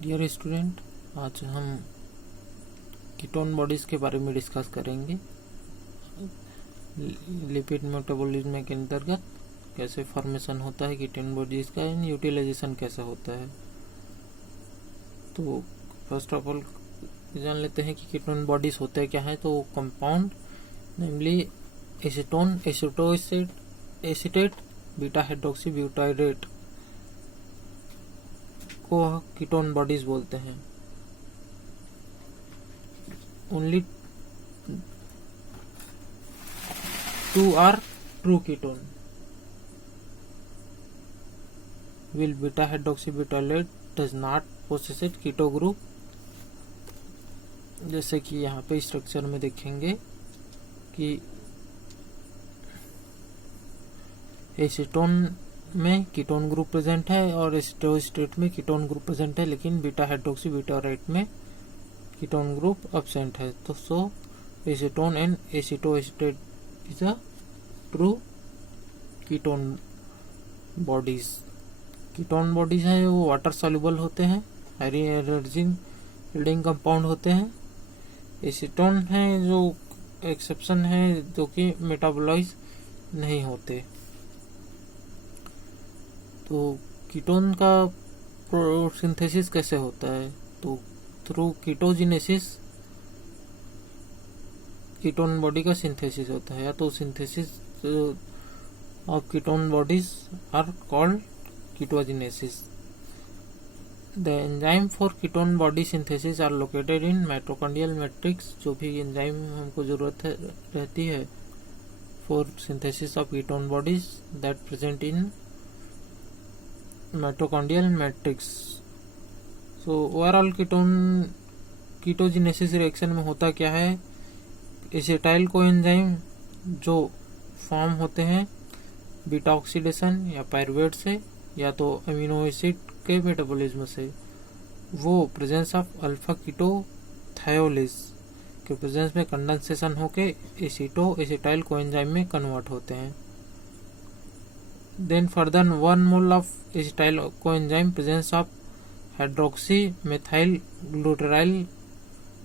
Dear student, आज हम ketone bodies के बारे में डिस्कस करेंगे। लिपिड मेटाबॉलिज्म के अंतर्गत कैसे फॉर्मेशन होता है कीटोन बॉडीज़ का, एंड यूटिलाइजेशन कैसे होता है। तो फर्स्ट ऑफ ऑल जान लेते हैं कि कीटोन बॉडीज़ होते क्या है। तो compound namely acetone, acetate, beta hydroxy butyrate को कीटोन बॉडीज बोलते हैं। Only 2 are true ketone, while beta hydroxybutyrate does not possess keto group. जैसे कि यहाँ पे स्ट्रक्चर में देखेंगे कि एसीटोन में कीटोन ग्रुप प्रेजेंट है और एसीटोएस्टेट में कीटोन ग्रुप प्रेजेंट है, लेकिन बीटा हाइड्रोक्सीब्यूटारेट में कीटोन ग्रुप एब्सेंट है। तो so acetone and acetoacetate is a true ketone bodies. Ketone bodies है वो वाटर सॉल्युबल होते हैं, हाई एनर्जी यील्डिंग कंपाउंड होते हैं। एसीटोन है जो एक्सेप्शन है, जो कि मेटाबोलाइज नहीं होते। तो कीटोन का सिंथेसिस कैसे होता है? तो थ्रू कीटोजिनेसिस कीटोन बॉडी का सिंथेसिस होता है, या तो synthesis of ketone bodies are called ketogenesis. The enzyme for ketone body synthesis are located in mitochondrial matrix. जो भी एंजाइम हमको जरूरत रहती है for synthesis of ketone bodies that present in mitochondrial matrix। So overall ketogenesis reaction में होता क्या है? एसिटाइल कोएंजाइम जो फॉर्म होते हैं बीटा ऑक्सीडेशन या पायरुवेट से, या तो अमीनो एसिड के मेटाबॉलिज्म से, वो प्रेजेंस ऑफ अल्फा कीटोथायोलेज के प्रेजेंस में कंडेंसेशन होके एसिटाइल कोएंजाइम में कन्वर्ट होते हैं। Then further 1 mole of acetyl coenzyme presence of hydroxy methyl glutaryl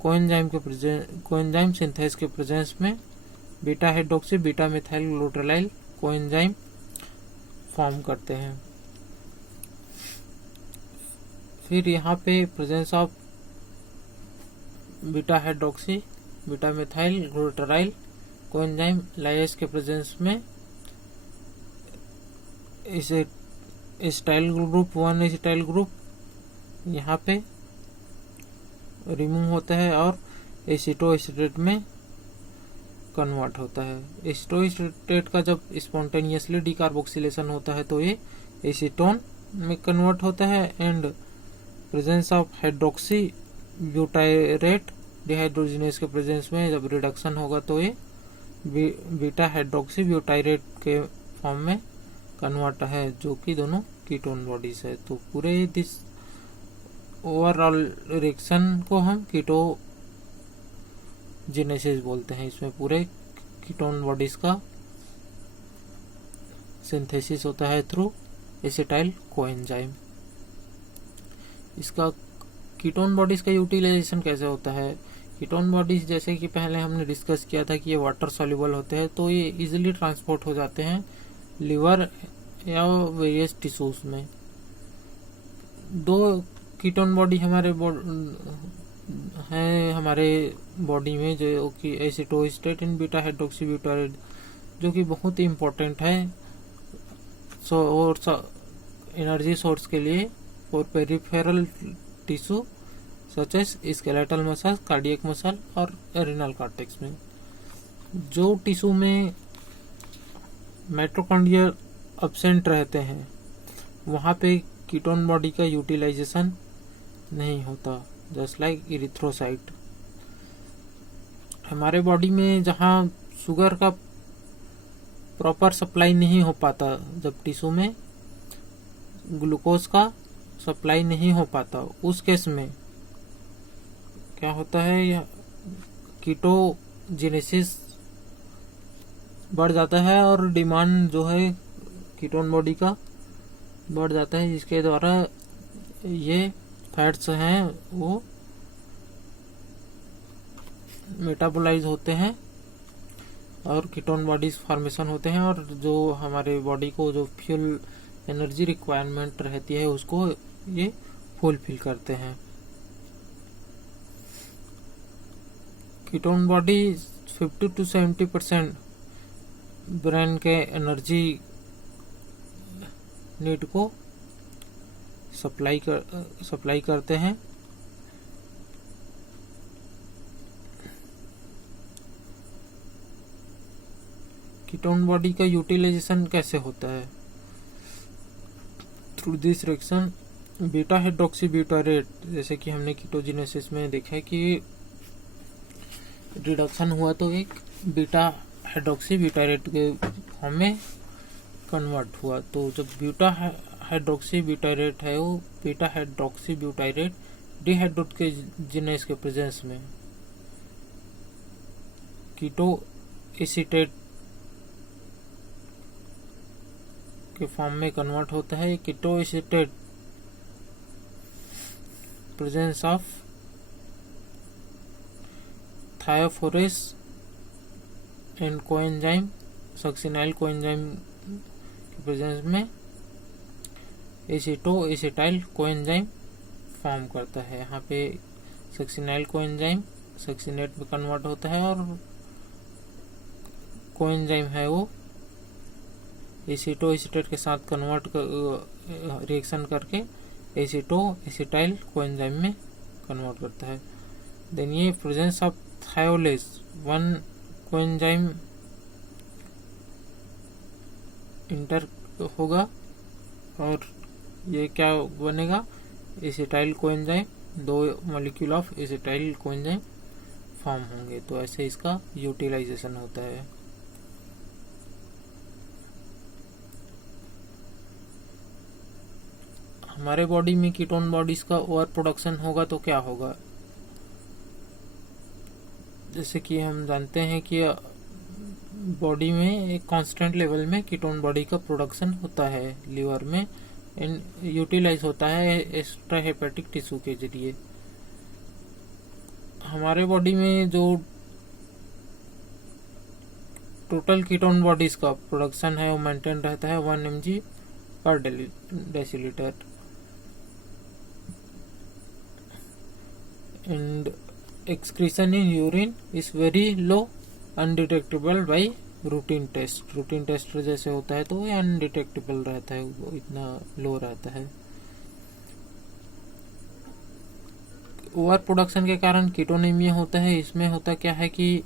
coenzyme synthase के प्रेजेंस में beta hydroxy beta methyl glutaryl coenzyme form करते हैं। फिर यहाँ पे presence of beta hydroxy beta methyl glutaryl coenzyme lyase के प्रेजेंस में इसे एसिटाइल ग्रुप 1 एसिटाइल ग्रुप यहाँ पे रिमूव होता है और एसिटोएस्टेट में कन्वर्ट होता है। एसिटोएस्टेट का जब स्पॉन्टेनियसली डिकार्बोक्सिलेशन होता है तो ये एसीटोन में कन्वर्ट होता है, and presence of hydroxy butyrate dehydrogenase के प्रेजेंस में जब रिडक्शन होगा तो ये बीटा हाइड्रोक्सी ब्यूटाइरेट के फॉर्म में कन्वर्ट है, जो कि दोनों कीटोन बॉडीज है। तो पूरे दिस ओवरऑल रिएक्शन को हम कीटोजेनेसिस बोलते हैं। इसमें पूरे कीटोन बॉडीज का सिंथेसिस होता है थ्रू एसिटाइल कोएंजाइम। इसका कीटोन बॉडीज का यूटिलाइजेशन कैसे होता है? कीटोन बॉडीज जैसे कि पहले हमने डिस्कस किया था कि ये वाटर सॉल्युबल होते हैं, तो ये इजीली ट्रांसपोर्ट हो जाते हैं लिवर या वेरियस टिश्यूज में। 2 कीटोन बॉडी हमारे बॉडी में, जो कि एसिटोएस्टेट एंड बीटा हाइड्रोक्सीब्यूटारेट, जो कि बहुत ही इम्पोर्टेंट है एनर्जी सोर्स के लिए for peripheral tissue such as skeletal muscle, cardiac muscle और एरिनल कॉर्टेक्स में। जो टिश्यू में माइटोकॉन्ड्रिया एब्सेंट रहते हैं वहाँ पे कीटोन बॉडी का यूटिलाइजेशन नहीं होता, जस्ट लाइक इरिथ्रोसाइट। हमारे बॉडी में जहाँ शुगर का प्रॉपर सप्लाई नहीं हो पाता, जब टिश्यू में ग्लूकोज का सप्लाई नहीं हो पाता, उस केस में क्या होता है? कीटोजेनेसिस बढ़ जाता है और डिमांड जो है कीटोन बॉडी का बढ़ जाता है, जिसके द्वारा ये फैट्स हैं वो मेटाबोलाइज होते हैं और कीटोन बॉडीज फॉर्मेशन होते हैं, और जो हमारे बॉडी को जो फ्यूल एनर्जी रिक्वायरमेंट रहती है उसको ये फुलफिल करते हैं। कीटोन बॉडी 50 to 70% ब्रेन के एनर्जी नीड को सप्लाई करते हैं। कीटोन बॉडी का यूटिलाइजेशन कैसे होता है? Through this reaction beta hydroxy butyrate, जैसे कि हमने कीटोजेनेसिस में देखा है कि रिडक्शन हुआ तो एक बीटा हाइड्रोक्सी ब्यूटारेट के फॉर्म में कन्वर्ट हुआ। तो जब बीटा हाइड्रोक्सी ब्यूटारेट है वो बीटा हाइड्रोक्सी ब्यूटारेट डिहाइड्रोजिनेस के प्रेजेंस में कीटो एसीटेट के फॉर्म में कन्वर्ट होता है। Keto acetate presence of thiophorase and coenzyme, succinyl coenzyme के प्रेजेंस में एसीटो एसिटाइल कोएंजाइम फॉर्म करता है। यहाँ पे सक्सिनाइल कोएंजाइम सक्सिनेट में कन्वर्ट होता है और कोएंजाइम है वो एसीटो एसिटेट के साथ कन्वर्ट रिएक्शन करके एसीटो एसिटाइल कोएंजाइम में कन्वर्ट करता है। देन ये प्रेजेंस ऑफ थायोलेज 1 कोएंजाइम इंटर होगा और ये क्या बनेगा, acetyl coenzyme, 2 molecule of acetyl coenzyme form होंगे। तो ऐसे इसका यूटिलाइजेशन होता है। हमारे बॉडी में कीटोन बॉडीज का ओवर प्रोडक्शन होगा तो क्या होगा? जैसे कि हम जानते हैं कि बॉडी में एक कांस्टेंट लेवल में कीटोन बॉडी का प्रोडक्शन होता है लीवर में, यूटिलाइज होता है एक्स्ट्रा हेपेटिक टिश्यू के जरिए। हमारे बॉडी में जो टोटल कीटोन बॉडीज का प्रोडक्शन है वो मेंटेन रहता है 1 mg per deciliter, and excretion in urine is very low, undetectable by routine test जैसे होता है तो ये अनडिटेक्टेबल रहता है, वो इतना लो रहता है। ओवर प्रोडक्शन के कारण कीटोनेमिया होता है। इसमें होता क्या है कि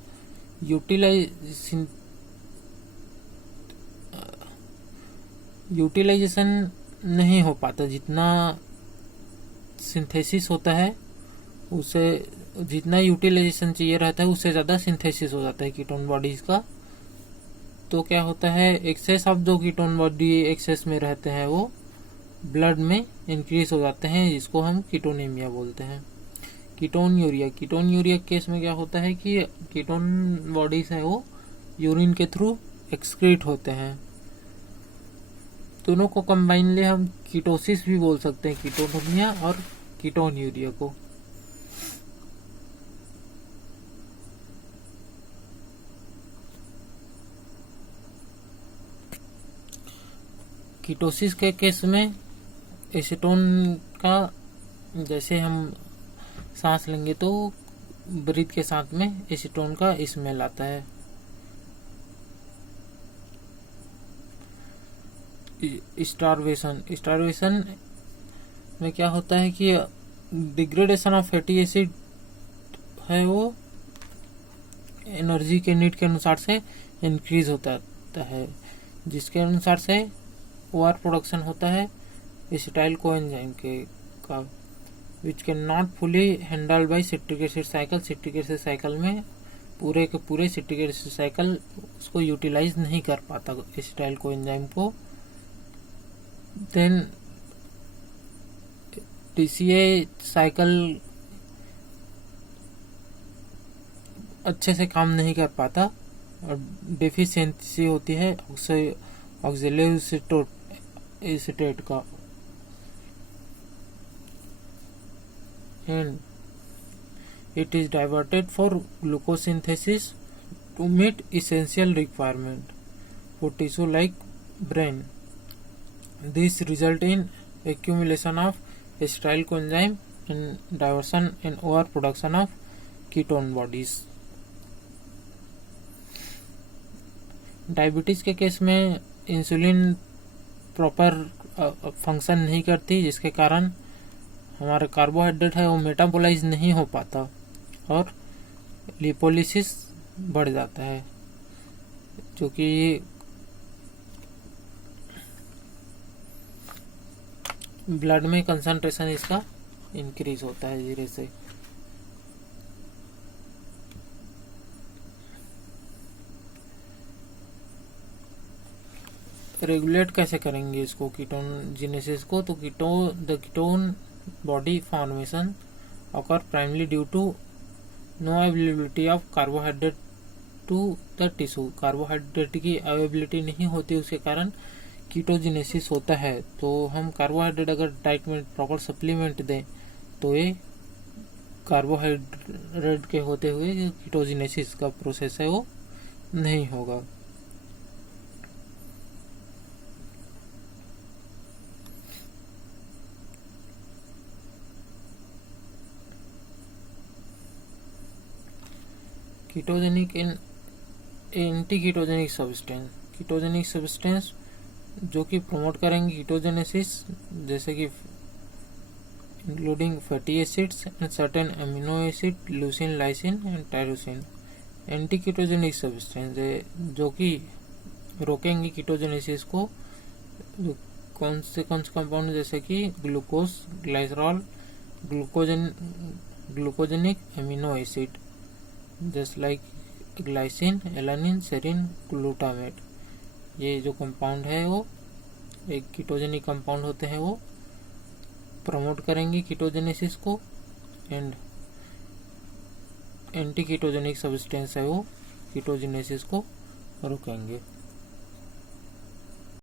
यूटिलाइजेशन नहीं हो पाता, जितना सिंथेसिस होता है उसे, जितना यूटिलाइजेशन चाहिए रहता है उससे ज़्यादा सिंथेसिस हो जाता है कीटोन बॉडीज का। तो क्या होता है, एक्सेस ऑफ जो कीटोन बॉडी एक्सेस में रहते हैं वो ब्लड में इंक्रीज हो जाते हैं, जिसको हम कीटोनेमिया बोलते हैं। कीटोन यूरिया केस में क्या होता है कि कीटोन बॉडीज है वो यूरिन के थ्रू एक्सक्रीट होते हैं। दोनों को कंबाइनली हम कीटोसिस भी बोल सकते हैं, कीटोनेमिया और कीटोन यूरिया को। कीटोसिस के केस में एसीटोन का, जैसे हम सांस लेंगे तो ब्रीथ के साथ में एसीटोन का स्मेल आता है। स्टार्वेशन में क्या होता है कि डिग्रेडेशन ऑफ फैटी एसिड है वो एनर्जी के नीड के अनुसार से इंक्रीज होता है, जिसके अनुसार से ओवर प्रोडक्शन होता है एसिटाइल कोएंजाइम के का, which can not fully handle bye citric acid cycle. Citric acid cycle में पूरे के पूरे सिट्रिक एसिड साइकिल उसको यूटिलाइज नहीं कर पाता एसिटाइल कोएंजाइम को। देन टीसीए साइकिल अच्छे से काम नहीं कर पाता और डेफिशिएंसी होती है ऑक्सैलिक एसिटेट का। and it is diverted for glucose synthesis to meet essential requirement for tissue like brain. This result in accumulation of acetyl coenzyme and diversion and overproduction of ketone bodies. Diabetes के case में insulin proper function नहीं करती, जिसके कारण हमारा carbohydrate है वो metabolise नहीं हो पाता और लिपोलिसिस बढ़ जाता है, जो कि ब्लड में कंसंट्रेशन इसका इंक्रीज होता है धीरे से। रेगुलेट कैसे करेंगे इसको कीटोन जीनेसिस को? तो the ketone body formation occur primarily due to no availability of carbohydrate to the tissue. Carbohydrate की अवेलेबिलिटी नहीं होती, उसके कारण कीटोजेनेसिस होता है। तो हम कार्बोहाइड्रेट अगर डाइट में प्रॉपर सप्लीमेंट दें तो ये कार्बोहाइड्रेट के होते हुए कीटोजेनेसिस का प्रोसेस है वो नहीं होगा। Ketogenic anti ketogenic substance, ketogenic substance जो कि प्रमोट करेंगे कीटोजेनेसिस, जैसे कि including fatty acids and certain amino acid, leucine, lysine and tyrosine. Anti ketogenic substance जो कि रोकेंगे कीटोजेनेसिस को, कौन से कंपाउंड जैसे कि glucose, glycerol, glucogenic amino acid just like glycine, alanine, serine, glutamate. ये जो कंपाउंड है वो एक कीटोजेनिक कंपाउंड होते हैं, वो प्रमोट करेंगे कीटोजेनेसिस को एंड एंटी कीटोजेनिक सब्सटेंस है वो कीटोजेनेसिस को रोकेंगे।